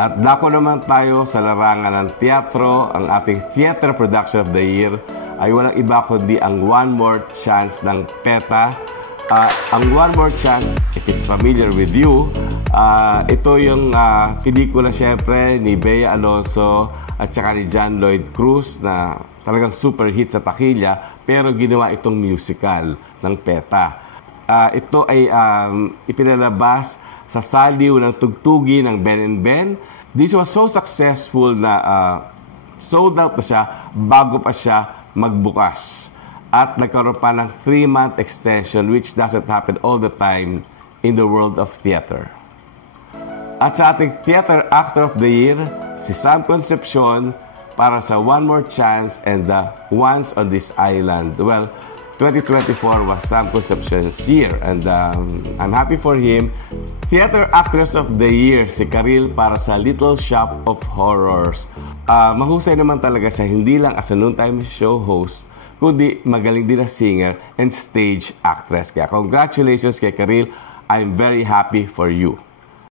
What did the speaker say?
At dako naman tayo sa larangan ng teatro. Ang ating Theater Production of the Year ay walang iba kundi ang One More Chance ng PETA. Ang One More Chance, if it's familiar with you, ito yung pelikula syempre ni Bea Alonzo at saka ni John Lloyd Cruz na talagang super hit sa takilya, pero ginawa itong musical ng PETA. Ito ay ipinalabas sa saliw ng tugtugi ng Ben and Ben. This was so successful na sold out na siya bago pa siya magbukas. At nagkaroon pa ng 3-month extension, which doesn't happen all the time in the world of theater. At sa ating Theater Actor of the Year, si Sam Concepcion para sa One More Chance and the Once on This Island. Well, 2024 was Sam Concepcion's year, and I'm happy for him. Theater Actress of the Year, si Karil para sa Little Shop of Horrors. Mahusay naman talaga siya, hindi lang as a noontime show host, kundi magaling din na singer and stage actress. Kaya congratulations kay Karil. I'm very happy for you.